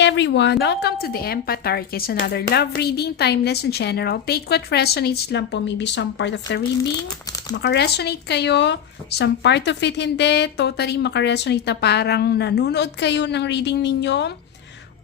Hi everyone! Welcome to the Empath Arcades, another love reading, timeless and general. Take what resonates lang po, maybe some part of the reading. Maka-resonate kayo, some part of it hindi, totally maka-resonate na parang nanonood kayo ng reading ninyo.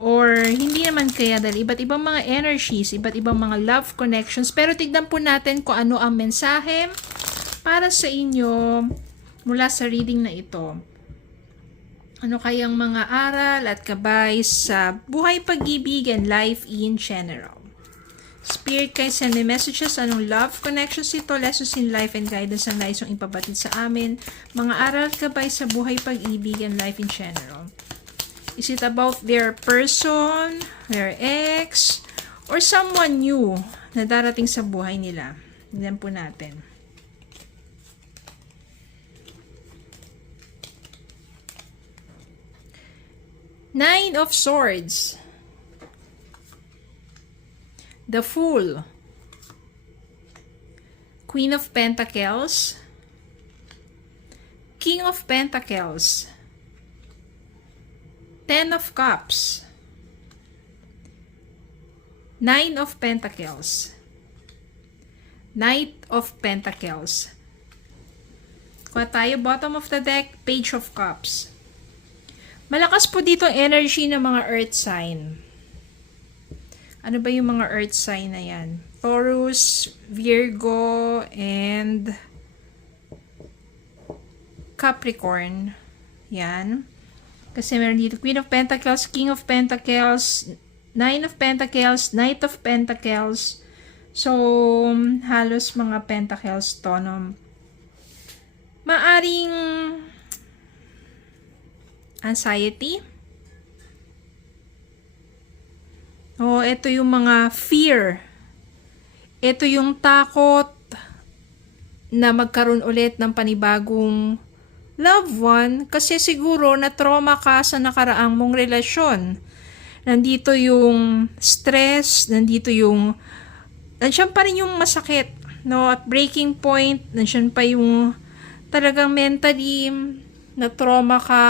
Or hindi naman kaya dahil iba't ibang mga energies, iba't ibang mga love connections. Pero tignan po natin kung ano ang mensahe para sa inyo mula sa reading na ito. Ano kayang mga aral at gabay sa buhay, pag-ibig, and life in general? Spirit, kayo send me messages. Anong love connections ito? Lessons in life and guidance ang nais yung ipabatid sa amin. Mga aral at gabay sa buhay, pag-ibig, and life in general. Is it about their person, their ex, or someone new na darating sa buhay nila? Tignan po natin. Nine of Swords, the Fool, Queen of Pentacles, King of Pentacles, Ten of Cups, Nine of Pentacles, Knight of Pentacles. Kuha tayo, bottom of the deck, Page of Cups. Malakas po dito ang energy ng mga earth sign. Ano ba yung mga earth sign na yan? Taurus, Virgo, and Capricorn. Yan. Kasi meron dito Queen of Pentacles, King of Pentacles, Nine of Pentacles, Knight of Pentacles. So, halos mga Pentacles to, no? Maaring anxiety. Ito yung mga fear. Ito yung takot na magkaroon ulit ng panibagong loved one kasi siguro na-trauma ka sa nakaraang mong relasyon. Nandito yung stress, nandiyan pa rin yung masakit, no? At breaking point, nandiyan pa yung talagang mentally na-trauma ka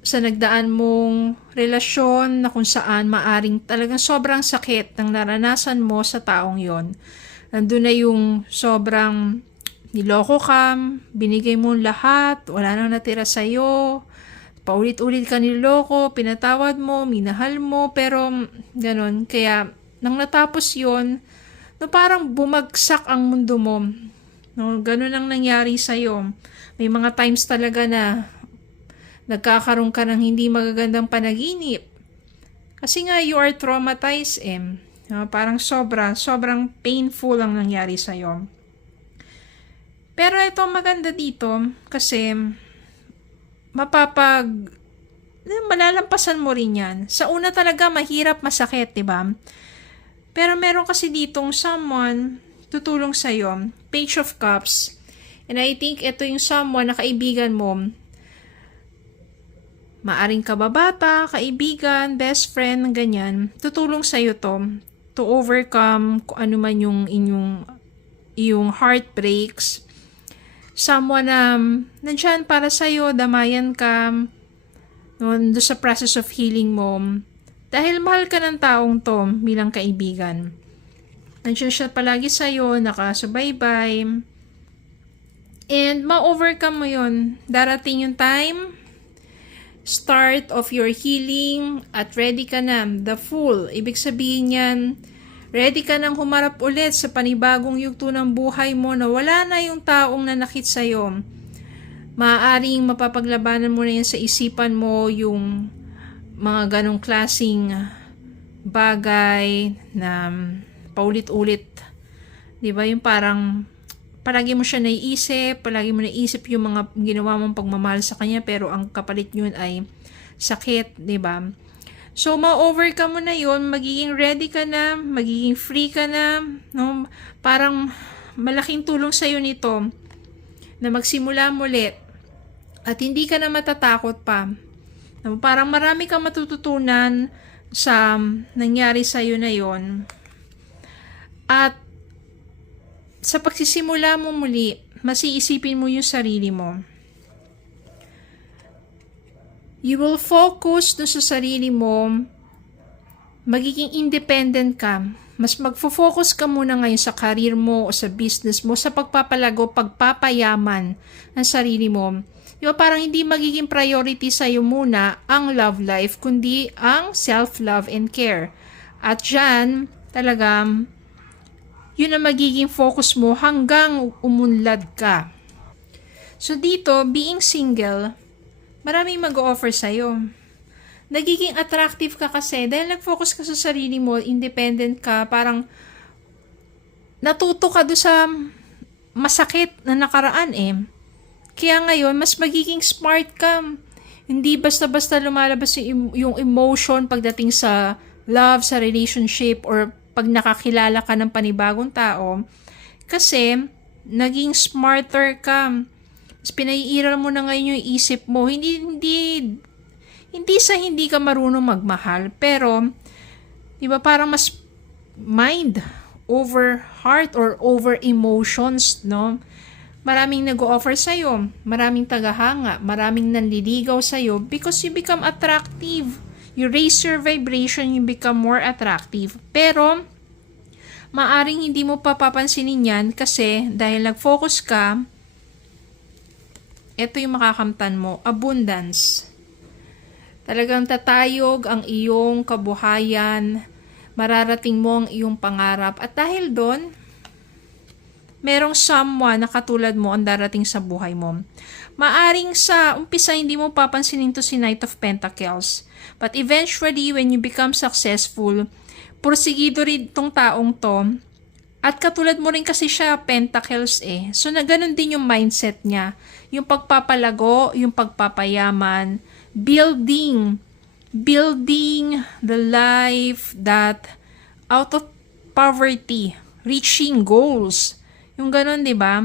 sa nagdaan mong relasyon na kung saan maaring talagang sobrang sakit ng naranasan mo sa taong yon. Nandun na yung sobrang niloko ka, binigay mo lahat, wala nang natira sa'yo, paulit-ulit ka niloko, pinatawad mo, minahal mo, pero ganun. Kaya nang natapos yon, no, parang bumagsak ang mundo mo. No, ganun ang nangyari sa'yo. May mga times talaga na nagkakaroon ka ng hindi magagandang panaginip. Kasi nga, you are traumatized, parang sobrang painful ang nangyari sa'yo. Pero ito maganda dito, kasi malalampasan mo rin yan. Sa una talaga, mahirap, masakit, diba? Pero meron kasi ditong someone tutulong sa'yo. Page of Cups. And I think ito yung someone na kaibigan mo. Maaring kababata, kaibigan, best friend, ganyan. Tutulong sa'yo to overcome kung ano man yung inyong heartbreaks. Someone na nandyan para sa'yo, damayan ka, doon sa process of healing mo. Dahil mahal ka ng taong to bilang kaibigan. Nandiyan siya palagi sa'yo, nakasubaybay. And ma-overcome mo yun. Darating yung time, start of your healing, at ready ka na. The Fool. Ibig sabihin yan, ready ka nang humarap ulit sa panibagong yugto ng buhay mo na wala na yung taong nanakit sa'yo. Maaaring mapapaglabanan mo na yan sa isipan mo yung mga ganong klaseng bagay na paulit-ulit. Diba? Yung parang palagi mo siya naiisip, palagi mo naiisip yung mga ginawa mong pagmamahal sa kanya, pero ang kapalit yun ay sakit, diba? So, ma-overcome mo na yun, magiging ready ka na, magiging free ka na, no? Parang malaking tulong sa'yo nito na magsimula mulit at hindi ka na matatakot pa. No? Parang marami kang matututunan sa nangyari sa'yo na yon. At sa pagsisimula mo muli, masiisipin mo yung sarili mo. You will focus no sa sarili mo, magiging independent ka. Mas magfo-focus ka muna ngayon sa career mo o sa business mo, sa pagpapalago, pagpapayaman ng sarili mo. Di ba, parang hindi magiging priority sa'yo muna ang love life, kundi ang self-love and care. At dyan, talagang, yun ang magiging focus mo hanggang umunlad ka. So dito, being single, maraming mag-o-offer sa'yo. Nagiging attractive ka kasi dahil nag-focus ka sa sarili mo, independent ka, parang natuto ka do sa masakit na nakaraan eh. Kaya ngayon, mas magiging smart ka. Hindi basta-basta lumalabas yung emotion pagdating sa love, sa relationship, or pag nakakilala ka ng panibagong tao. Kasi, naging smarter ka. Mas pinaiiral mo na ngayon yung isip mo. Hindi sa hindi ka marunong magmahal, pero, di ba, parang mas mind over heart or over emotions, no? Maraming nag-o-offer sa'yo, maraming tagahanga, maraming nanliligaw sa'yo because you become attractive. You raise your vibration, you become more attractive. Pero, maaring hindi mo papapansinin yan kasi dahil nag-focus ka, ito yung makakamtan mo, abundance. Talagang tatayog ang iyong kabuhayan, mararating mo ang iyong pangarap. At dahil doon, merong someone na katulad mo ang darating sa buhay mo. Maaring sa umpisa hindi mo papansinin to si Knight of Pentacles. But eventually, when you become successful, porsigido rin tong taong to. At katulad mo rin kasi siya Pentacles eh. So na ganun din yung mindset niya. Yung pagpapalago, yung pagpapayaman, building the life that out of poverty, reaching goals. Yung ganun, di ba?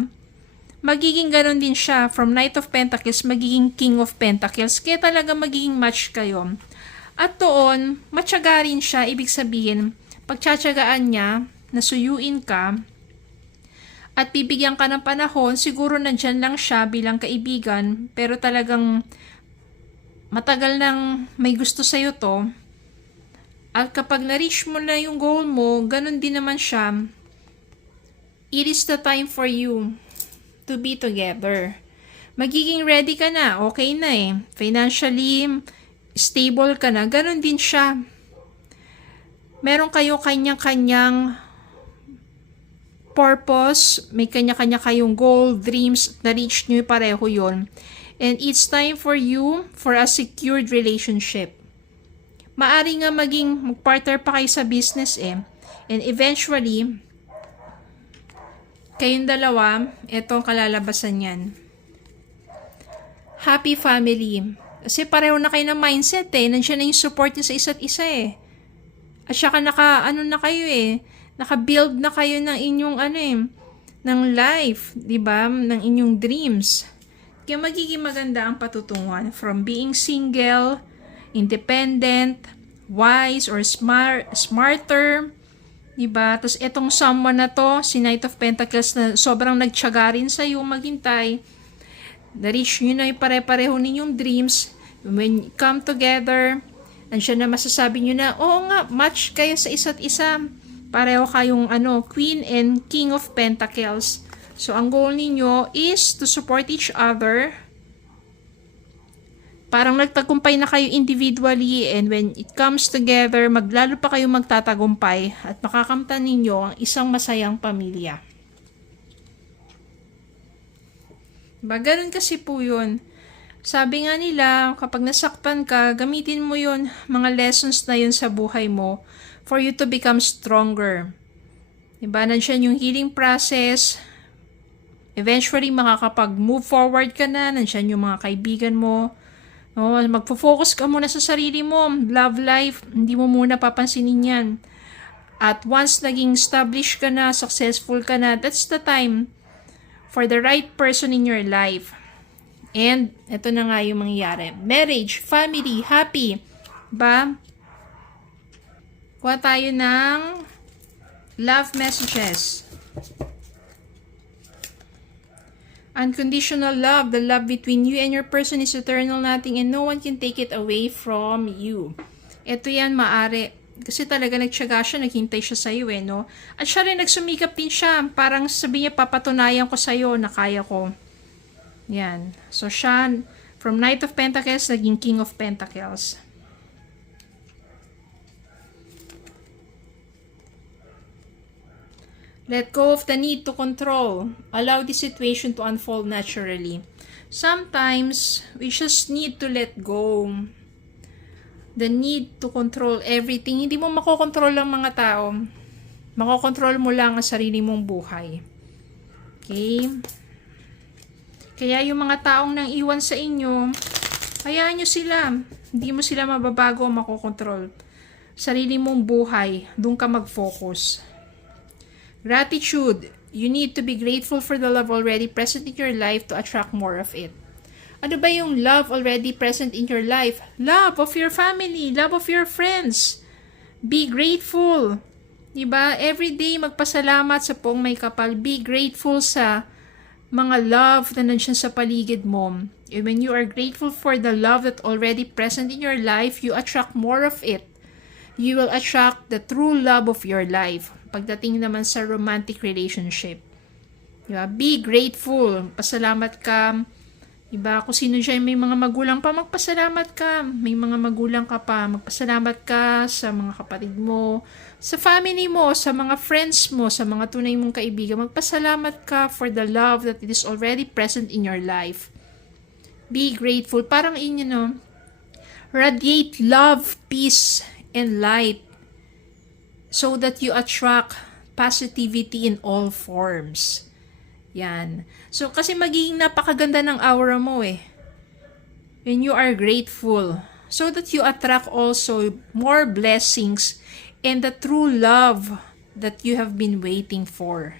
Magiging ganun din siya. From Knight of Pentacles, magiging King of Pentacles. Kaya talaga magiging match kayo. At doon, matyaga rin siya. Ibig sabihin, pagtsatsagaan niya, nasuyuin ka, at bibigyan ka ng panahon, siguro nandyan lang siya bilang kaibigan, pero talagang matagal nang may gusto sa'yo to. At kapag na-reach mo na yung goal mo, ganun din naman siya. It is the time for you to be together. Magiging ready ka na, okay na eh. Financially stable ka na, ganun din siya. Meron kayo kanya-kanyang purpose, may kanya-kanya kayong goal, dreams, na-reach nyo pareho yon. And it's time for you for a secured relationship. Maari nga maging mag-partner pa kayo sa business eh. And eventually, kayong dalawa, etong kalalabasan yan. Happy family. Kasi pareho na kayo ng mindset eh. Nandiyan na yung support niyo sa isa't isa eh. At saka na kayo eh. Naka-build na kayo ng inyong ng life, 'di ba? Ng inyong dreams. Kaya magiging maganda ang patutunguhan from being single, independent, wise or smarter, 'di ba? Tapos etong someone na to, si Knight of Pentacles na sobrang nagtiyaga rin sa iyo maghintay. Na-reach nyo na yung pare-pareho ninyong dreams. When you come together, nandiyan na masasabi nyo na, oo nga, match kayo sa isa't isa. Pareho kayong Queen and King of Pentacles. So, ang goal ninyo is to support each other. Parang nagtagumpay na kayo individually and when it comes together, maglalo pa kayo magtatagumpay at makakamtan ninyo ang isang masayang pamilya. Diba? Ganun kasi po yun. Sabi nga nila, kapag nasaktan ka, gamitin mo yun, mga lessons na yun sa buhay mo for you to become stronger. Diba? Nandiyan yung healing process. Eventually, makakapag-move forward ka na. Nandiyan yung mga kaibigan mo. No? Magpo-focus ka muna sa sarili mo. Love life, hindi mo muna papansinin yan. At once naging established ka na, successful ka na, that's the time for the right person in your life. And, ito na nga yung mangyayari. Marriage, family, happy. Ba? Kuha tayo ng love messages. Unconditional love, the love between you and your person is eternal, nothing and no one can take it away from you. Ito yan, maari. Kasi talaga nagtiyaga siya, naghintay siya sa'yo no? At siya rin nagsumikap din siya. Parang sabi niya, papatunayan ko sa'yo na kaya ko. Yan. So siya, from Knight of Pentacles, naging King of Pentacles. Let go of the need to control. Allow the situation to unfold naturally. Sometimes, we just need to let go. The need to control everything. Hindi mo makokontrol ang mga tao. Makokontrol mo lang ang sarili mong buhay. Okay? Kaya yung mga taong nang iwan sa inyo, hayaan nyo sila. Hindi mo sila mababago o makokontrol. Sarili mong buhay, doon ka mag-focus. Gratitude. You need to be grateful for the love already present in your life to attract more of it. Ano ba yung love already present in your life? Love of your family, love of your friends. Be grateful. Diba? Every day magpasalamat sa poong may kapal. Be grateful sa mga love na nandiyan sa paligid mo. And when you are grateful for the love that already present in your life, you attract more of it. You will attract the true love of your life. Pagdating naman sa romantic relationship. Diba? Be grateful. Pasalamat ka. Diba? Kung sino dyan may mga magulang pa, magpasalamat ka. May mga magulang ka pa, magpasalamat ka sa mga kapatid mo, sa family mo, sa mga friends mo, sa mga tunay mong kaibigan. Magpasalamat ka for the love that it is already present in your life. Be grateful. Parang radiate love, peace, and light so that you attract positivity in all forms. Yan. So, kasi magiging napakaganda ng aura mo when you are grateful. So that you attract also more blessings and the true love that you have been waiting for.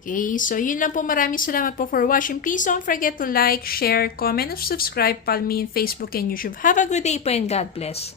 Okay, so yun lang po. Maraming salamat po for watching. Please don't forget to like, share, comment, and subscribe. Follow me in Facebook and YouTube. Have a good day po and God bless.